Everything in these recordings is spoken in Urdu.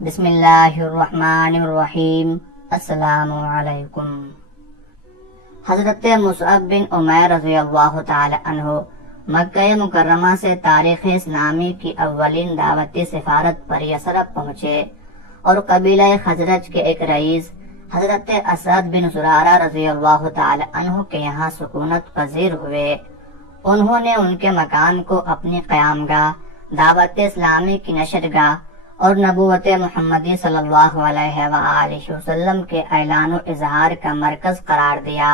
بسم اللہ الرحمن الرحیم۔ السلام علیکم۔ حضرت مصعب بن عمیر رضی اللہ تعالی عنہ مکہ مکرمہ سے تاریخ اسلامی کی اولین دعوتی سفارت پر یثرب پہنچے اور قبیلہ خزرج کے ایک رئیس حضرت اسعد بن زرارہ رضی اللہ تعالی عنہ کے یہاں سکونت پذیر ہوئے۔ انہوں نے ان کے مکان کو اپنی قیامگاہ، دعوت اسلامی کی نشرگاہ اور نبوت محمدی صلی اللہ علیہ وآلہ وسلم کے اعلان و اظہار کا مرکز قرار دیا۔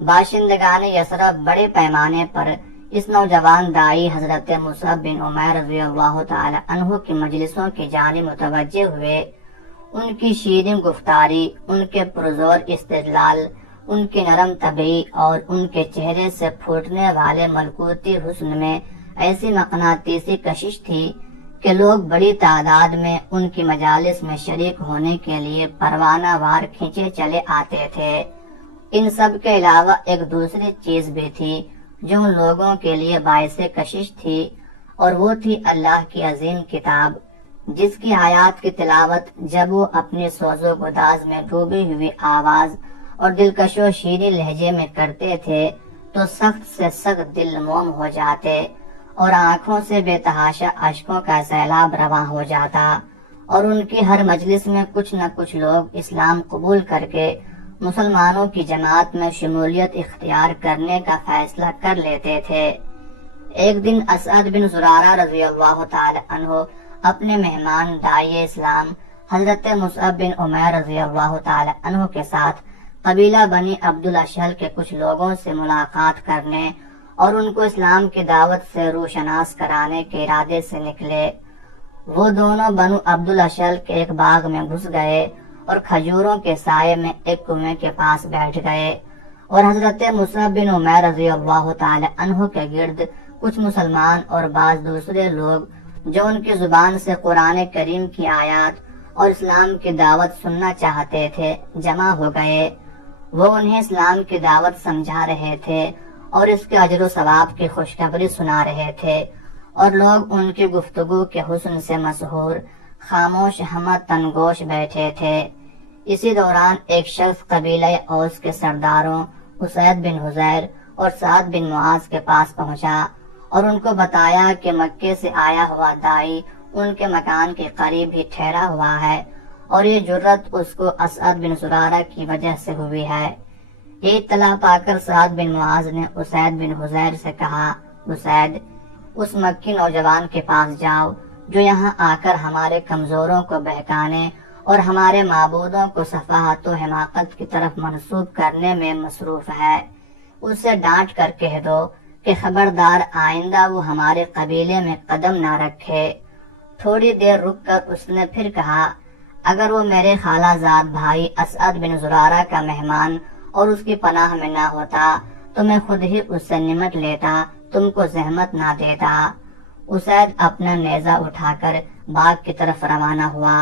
باشندگان یثرب بڑے پیمانے پر اس نوجوان دائی حضرت مصعب بن عمیر رضی اللہ تعالی عنہ کی مجلسوں کی جانب متوجہ ہوئے۔ ان کی شیریں گفتاری، ان کے پرزور استدلال، ان کی نرم طبعی اور ان کے چہرے سے پھوٹنے والے ملکوتی حسن میں ایسی مقناطیسی کشش تھی کہ لوگ بڑی تعداد میں ان کی مجالس میں شریک ہونے کے لیے پروانہ وار کھینچے چلے آتے تھے۔ ان سب کے علاوہ ایک دوسری چیز بھی تھی جو ان لوگوں کے لیے باعث کشش تھی، اور وہ تھی اللہ کی عظیم کتاب، جس کی آیات کی تلاوت جب وہ اپنی سوز و گداز میں ڈوبی ہوئی آواز اور دلکش و شیریں لہجے میں کرتے تھے تو سخت سے سخت دل موم ہو جاتے اور آنکھوں سے بے تحاشا اشکوں کا سیلاب رواں ہو جاتا، اور ان کی ہر مجلس میں کچھ نہ کچھ لوگ اسلام قبول کر کے مسلمانوں کی جماعت میں شمولیت اختیار کرنے کا فیصلہ کر لیتے تھے۔ ایک دن اسعد بن زرارہ رضی اللہ تعالی عنہ اپنے مہمان داعی اسلام حضرت مصعب بن عمیر رضی اللہ تعالی عنہ کے ساتھ قبیلہ بنی عبد الاشہل کے کچھ لوگوں سے ملاقات کرنے اور ان کو اسلام کی دعوت سے روشناس کرانے کے ارادے سے نکلے۔ وہ دونوں بنو عبد الاشہل کے ایک باغ میں گھس گئے اور کھجوروں کے سائے میں ایک کنویں کے پاس بیٹھ گئے، اور حضرت مصعب بن عمیر رضی اللہ تعالی عنہ کے گرد کچھ مسلمان اور بعض دوسرے لوگ جو ان کی زبان سے قرآن کریم کی آیات اور اسلام کی دعوت سننا چاہتے تھے جمع ہو گئے۔ وہ انہیں اسلام کی دعوت سمجھا رہے تھے اور اس کے اجر و ثواب کی خوشخبری سنا رہے تھے، اور لوگ ان کی گفتگو کے حسن سے مسحور خاموش ہمہ تنگوش بیٹھے تھے۔ اسی دوران ایک شخص قبیلہ اوس کے سرداروں اسید بن حضیر اور سعد بن معاذ کے پاس پہنچا اور ان کو بتایا کہ مکے سے آیا ہوا دائی ان کے مکان کے قریب ہی ٹھہرا ہوا ہے، اور یہ جرت اس کو اسعد بن زرارہ کی وجہ سے ہوئی ہے۔ یہ اطلاع پا کر سعد بن معاذ نے اسید بن حضیر سے کہا، اسید، اس مکی نوجوان کے پاس جاؤ جو یہاں آ کر ہمارے کمزوروں کو بہکانے اور ہمارے معبودوں کو سفاہت و حماقت کی طرف منسوب کرنے میں مصروف ہے۔ اسے ڈانٹ کر کہہ دو کہ خبردار آئندہ وہ ہمارے قبیلے میں قدم نہ رکھے۔ تھوڑی دیر رک کر اس نے پھر کہا، اگر وہ میرے خالہ زاد بھائی اسعد بن زرارہ کا مہمان اور اس کی پناہ میں نہ ہوتا تو میں خود ہی اس سے نمٹ لیتا، تم کو زحمت نہ دیتا۔ اسید اپنا نیزہ اٹھا کر باغ کی طرف روانہ ہوا۔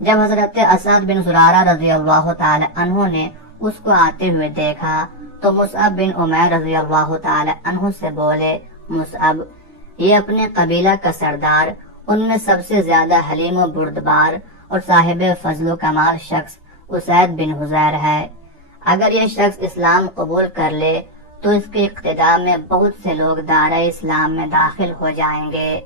جب حضرت اسعد بن زرارہ رضی اللہ تعالی عنہ نے اس کو آتے ہوئے دیکھا تو مصعب بن عمیر رضی اللہ تعالی عنہ سے بولے، مصعب، یہ اپنے قبیلہ کا سردار، ان میں سب سے زیادہ حلیم و بردبار اور صاحب فضل و کمال شخص اسید بن حضیر ہے۔ اگر یہ شخص اسلام قبول کر لے تو اس کے اقتداء میں بہت سے لوگ دائرہ اسلام میں داخل ہو جائیں گے۔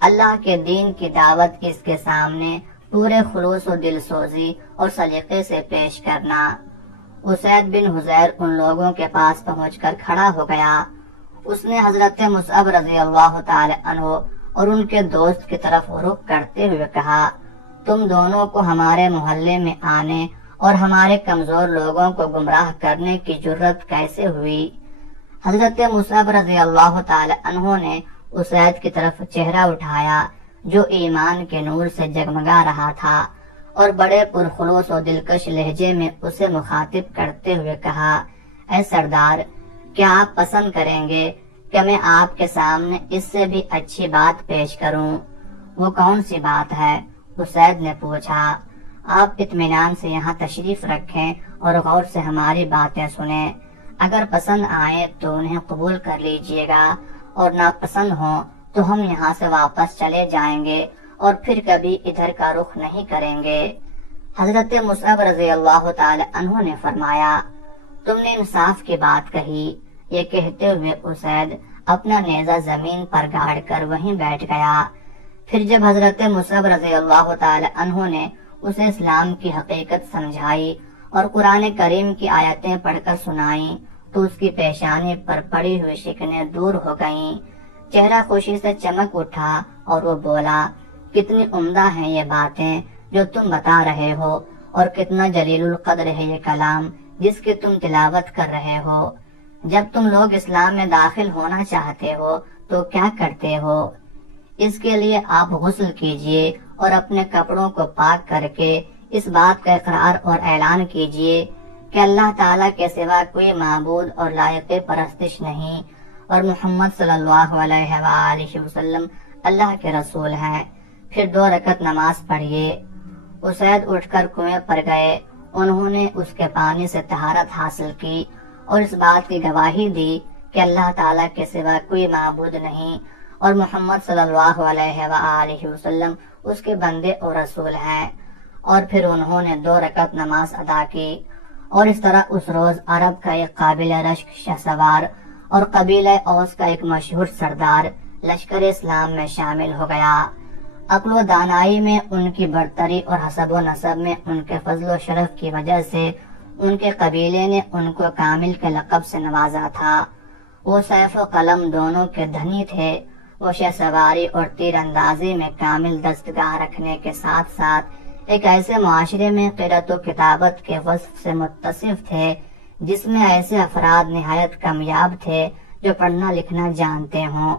اللہ کے دین کی دعوت اس کے سامنے پورے خلوص و دل سوزی اور سلیقے سے پیش کرنا۔ اسید بن حضیر ان لوگوں کے پاس پہنچ کر کھڑا ہو گیا۔ اس نے حضرت مصعب رضی اللہ تعالی عنہ اور ان کے دوست کی طرف رخ کرتے ہوئے کہا، تم دونوں کو ہمارے محلے میں آنے اور ہمارے کمزور لوگوں کو گمراہ کرنے کی جرت کیسے ہوئی؟ حضرت مصعب رضی اللہ تعالی عنہ نے اسید کی طرف چہرہ اٹھایا جو ایمان کے نور سے جگمگا رہا تھا، اور بڑے پرخلوص و دلکش لہجے میں اسے مخاطب کرتے ہوئے کہا، اے سردار، کیا آپ پسند کریں گے کہ میں آپ کے سامنے اس سے بھی اچھی بات پیش کروں؟ وہ کون سی بات ہے؟ اسید نے پوچھا۔ آپ اطمینان سے یہاں تشریف رکھیں اور غور سے ہماری باتیں سنیں۔ اگر پسند آئے تو انہیں قبول کر لیجئے گا، اور ناپسند ہوں تو ہم یہاں سے واپس چلے جائیں گے اور پھر کبھی ادھر کا رخ نہیں کریں گے۔ حضرت مصعب رضی اللہ تعالی عنہ نے فرمایا، تم نے انصاف کی بات کہی۔ یہ کہتے ہوئے اسید اپنا نیزہ زمین پر گاڑ کر وہیں بیٹھ گیا۔ پھر جب حضرت مصعب رضی اللہ تعالی عنہ نے اسے اسلام کی حقیقت سمجھائی اور قرآن کریم کی آیتیں پڑھ کر سنائیں تو اس کی پیشانی پر پڑی ہوئی شکنیں دور ہو گئیں، چہرہ خوشی سے چمک اٹھا اور وہ بولا، کتنی عمدہ ہیں یہ باتیں جو تم بتا رہے ہو، اور کتنا جلیل القدر ہے یہ کلام جس کی تم تلاوت کر رہے ہو۔ جب تم لوگ اسلام میں داخل ہونا چاہتے ہو تو کیا کرتے ہو؟ اس کے لیے آپ غسل کیجئے اور اپنے کپڑوں کو پاک کر کے اس بات کا اقرار اور اعلان کیجئے کہ اللہ تعالیٰ کے سوا کوئی معبود اور لائق پرستش نہیں، اور محمد صلی اللہ علیہ وآلہ وسلم اللہ کے رسول ہیں۔ پھر 2 رکعت نماز پڑھیے۔ اسید اٹھ کر کنویں پر گئے۔ انہوں نے اس کے پانی سے طہارت حاصل کی اور اس بات کی گواہی دی کہ اللہ تعالیٰ کے سوا کوئی معبود نہیں، اور محمد صلی اللہ علیہ وآلہ وسلم اس کے بندے اور رسول ہیں۔ اور پھر انہوں نے 2 رکعت نماز ادا کی، اور اس طرح اس روز عرب کا ایک قابل رشک شہسوار اور قبیلہ اوس کا ایک مشہور سردار لشکر اسلام میں شامل ہو گیا۔ عقل و دانائی میں ان کی برتری اور حسب و نسب میں ان کے فضل و شرف کی وجہ سے ان کے قبیلے نے ان کو کامل کے لقب سے نوازا تھا۔ وہ سیف و قلم دونوں کے دھنی تھے۔ وہ شہسواری اور تیر اندازی میں کامل دستگاہ رکھنے کے ساتھ ساتھ ایک ایسے معاشرے میں قرأت و کتابت کے وصف سے متصف تھے جس میں ایسے افراد نہایت کامیاب تھے جو پڑھنا لکھنا جانتے ہوں۔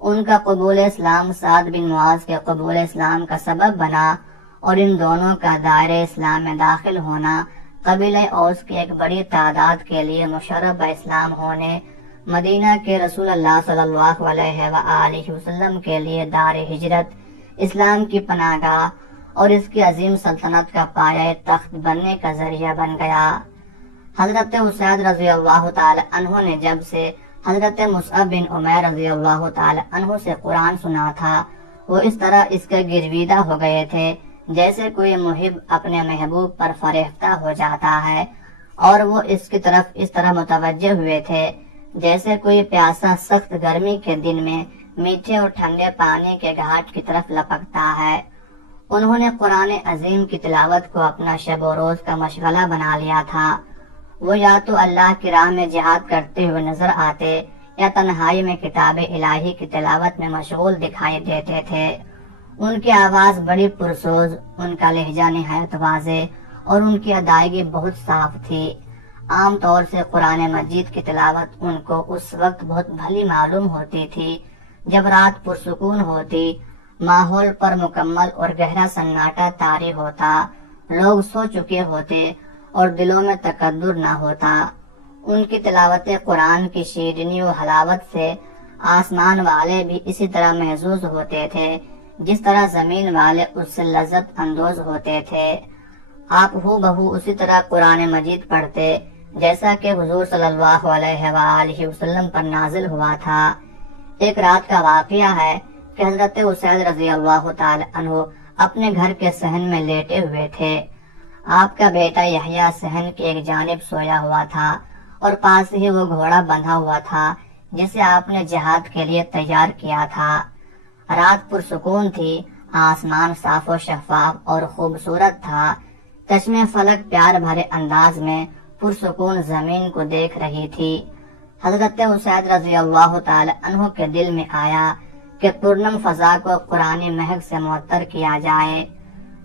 ان کا قبول اسلام سعد بن معاذ کے قبول اسلام کا سبب بنا، اور ان دونوں کا دائرہ اسلام میں داخل ہونا قبیلہ اوس کی ایک بڑی تعداد کے لیے مشرف اسلام ہونے، مدینہ کے رسول اللہ صلی اللہ علیہ وآلہ وسلم کے لیے دار ہجرت، اسلام کی پناہ گاہ اور اس کی عظیم سلطنت کا پایہ تخت بننے کا ذریعہ بن گیا۔ حضرت اسید رضی اللہ تعالی عنہ نے جب سے حضرت مصعب بن عمیر رضی اللہ تعالی عنہ سے قرآن سنا تھا، وہ اس طرح اس کے گرویدہ ہو گئے تھے جیسے کوئی محب اپنے محبوب پر فریفتہ ہو جاتا ہے، اور وہ اس کی طرف اس طرح متوجہ ہوئے تھے جیسے کوئی پیاسا سخت گرمی کے دن میں میٹھے اور ٹھنڈے پانی کے گھاٹ کی طرف لپکتا ہے۔ انہوں نے قرآن عظیم کی تلاوت کو اپنا شب و روز کا مشغلہ بنا لیا تھا۔ وہ یا تو اللہ کی راہ میں جہاد کرتے ہوئے نظر آتے یا تنہائی میں کتاب الہی کی تلاوت میں مشغول دکھائی دیتے تھے۔ ان کی آواز بڑی پرسوز، ان کا لہجہ نہایت واضح اور ان کی ادائیگی بہت صاف تھی۔ عام طور سے قرآن مجید کی تلاوت ان کو اس وقت بہت بھلی معلوم ہوتی تھی جب رات پرسکون ہوتی، ماحول پر مکمل اور گہرا سناٹا طاری ہوتا، لوگ سو چکے ہوتے اور دلوں میں تکدر نہ ہوتا۔ ان کی تلاوت قرآن کی شیرینی و حلاوت سے آسمان والے بھی اسی طرح محظوظ ہوتے تھے جس طرح زمین والے اس سے لذت اندوز ہوتے تھے۔ آپ ہو بہو اسی طرح قرآن مجید پڑھتے جیسا کہ حضور صلی اللہ علیہ وآلہ وسلم پر نازل ہوا تھا۔ ایک رات کا واقعہ ہے کہ حضرت اسید رضی اللہ تعالی عنہ اپنے گھر کے صحن میں لیٹے ہوئے تھے۔ آپ کا بیٹا یحییٰ صحن کی ایک جانب سویا ہوا تھا اور پاس ہی وہ گھوڑا بندھا ہوا تھا جسے آپ نے جہاد کے لیے تیار کیا تھا۔ رات پرسکون تھی، آسمان صاف و شفاف اور خوبصورت تھا۔ چشمے فلک پیار بھرے انداز میں پرسکون زمین کو دیکھ رہی تھی۔ حضرت اسید رضی اللہ تعالی عنہ کے دل میں آیا کہ پرنم فضا کو قرآن مہک سے معطر کیا جائے۔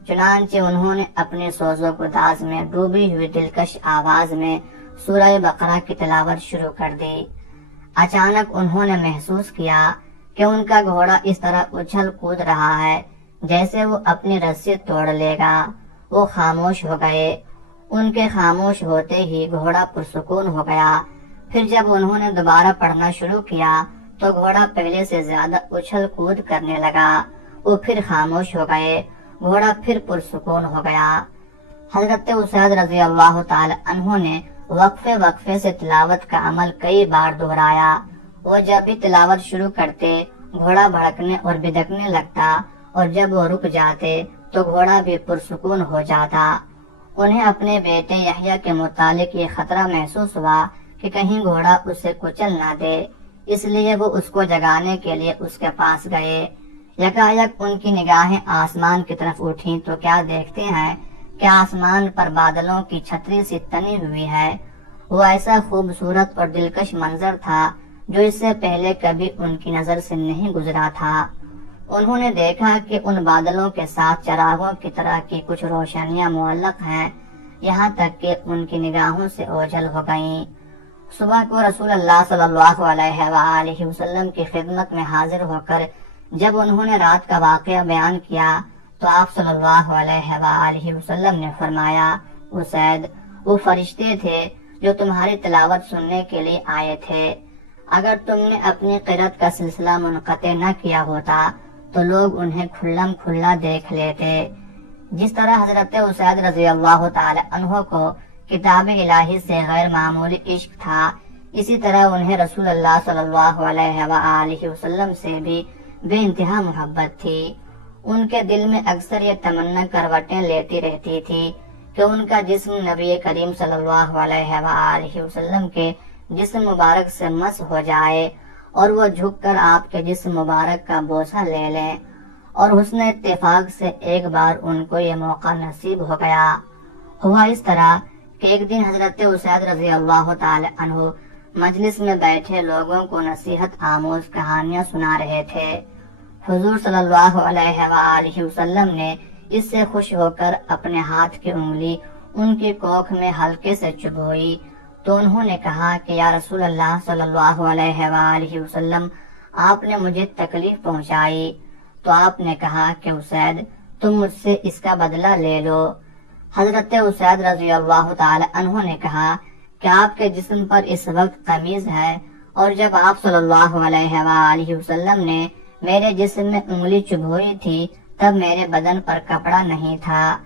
چنانچہ انہوں نے اپنی سوز و گداز میں ڈوبی ہوئی دلکش آواز میں سورہ بقرہ کی تلاوت شروع کر دی۔ اچانک انہوں نے محسوس کیا کہ ان کا گھوڑا اس طرح اچھل کود رہا ہے جیسے وہ اپنی رسی توڑ لے گا۔ وہ خاموش ہو گئے۔ ان کے خاموش ہوتے ہی گھوڑا پرسکون ہو گیا۔ پھر جب انہوں نے دوبارہ پڑھنا شروع کیا تو گھوڑا پہلے سے زیادہ اچھل کود کرنے لگا۔ وہ پھر خاموش ہو گئے، گھوڑا پھر پرسکون ہو گیا۔ حضرت اسید رضی اللہ تعالی عنہ نے وقفے وقفے سے تلاوت کا عمل کئی بار دہرایا۔ وہ جب بھی تلاوت شروع کرتے گھوڑا بھڑکنے اور بدکنے لگتا اور جب وہ رک جاتے تو گھوڑا بھی پرسکون ہو جاتا۔ انہیں اپنے بیٹے یحییٰ کے متعلق یہ خطرہ محسوس ہوا کہ کہیں گھوڑا اسے کچل نہ دے، اس لیے وہ اس کو جگانے کے لیے اس کے پاس گئے۔ یکایک ان کی نگاہیں آسمان کی طرف اٹھیں تو کیا دیکھتے ہیں کہ آسمان پر بادلوں کی چھتری سی تنی ہوئی ہے۔ وہ ایسا خوبصورت اور دلکش منظر تھا جو اس سے پہلے کبھی ان کی نظر سے نہیں گزرا تھا۔ انہوں نے دیکھا کہ ان بادلوں کے ساتھ چراغوں کی طرح کی کچھ روشنیاں معلق ہیں، یہاں تک کہ ان کی نگاہوں سے اوجھل ہو گئیں۔ صبح کو رسول اللہ صلی اللہ علیہ وآلہ وسلم کی خدمت میں حاضر ہو کر جب انہوں نے رات کا واقعہ بیان کیا تو آپ صلی اللہ علیہ وآلہ وسلم نے فرمایا، اسید، وہ فرشتے تھے جو تمہاری تلاوت سننے کے لیے آئے تھے۔ اگر تم نے اپنی قرأت کا سلسلہ منقطع نہ کیا ہوتا تو لوگ انہیں کھلم کھلا دیکھ لیتے۔ جس طرح حضرت اسید رضی اللہ تعالی عنہ کو کتاب الہی سے غیر معمولی عشق تھا، اسی طرح انہیں رسول اللہ صلی اللہ علیہ وآلہ وسلم سے بھی بے انتہا محبت تھی۔ ان کے دل میں اکثر یہ تمنا کروٹیں لیتی رہتی تھی کہ ان کا جسم نبی کریم صلی اللہ علیہ وآلہ وسلم کے جسم مبارک سے مس ہو جائے اور وہ جھک کر آپ کے جسم مبارک کا بوسہ لے لیں، اور حسن اتفاق سے ایک بار ان کو یہ موقع نصیب ہو گیا۔ ہوا اس طرح کہ ایک دن حضرت اسید رضی اللہ تعالی عنہ مجلس میں بیٹھے لوگوں کو نصیحت آموز کہانیاں سنا رہے تھے۔ حضور صلی اللہ علیہ وآلہ وسلم نے اس سے خوش ہو کر اپنے ہاتھ کی انگلی ان کی کوکھ میں ہلکے سے چبھوئی تو انہوں نے کہا کہ یا رسول اللہ صلی اللہ علیہ وآلہ وسلم، آپ نے مجھے تکلیف پہنچائی۔ تو آپ نے کہا کہ اسید، تم مجھ سے اس کا بدلہ لے لو۔ حضرت اسید رضی اللہ تعالی عنہ نے کہا کہ آپ کے جسم پر اس وقت قمیض ہے، اور جب آپ صلی اللہ علیہ وآلہ وسلم نے میرے جسم میں انگلی چبھوئی تھی تب میرے بدن پر کپڑا نہیں تھا۔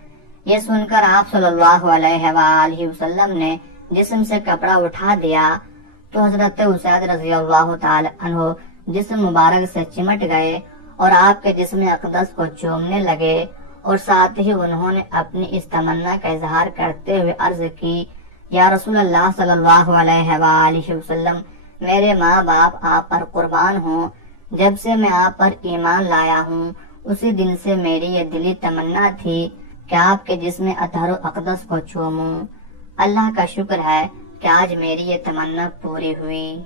یہ سن کر آپ صلی اللہ علیہ وآلہ وسلم نے جسم سے کپڑا اٹھا دیا تو حضرت اسید رضی اللہ تعالی عنہ جسم مبارک سے چمٹ گئے اور آپ کے جسم اقدس کو چومنے لگے، اور ساتھ ہی انہوں نے اپنی اس تمنا کا اظہار کرتے ہوئے عرض کی، یا رسول اللہ صلی اللہ علیہ وآلہ وسلم، میرے ماں باپ آپ پر قربان ہوں، جب سے میں آپ پر ایمان لایا ہوں اسی دن سے میری یہ دلی تمنا تھی کہ آپ کے جسم اطہر و اقدس کو چوموں۔ اللہ کا شکر ہے کہ آج میری یہ تمنا پوری ہوئی۔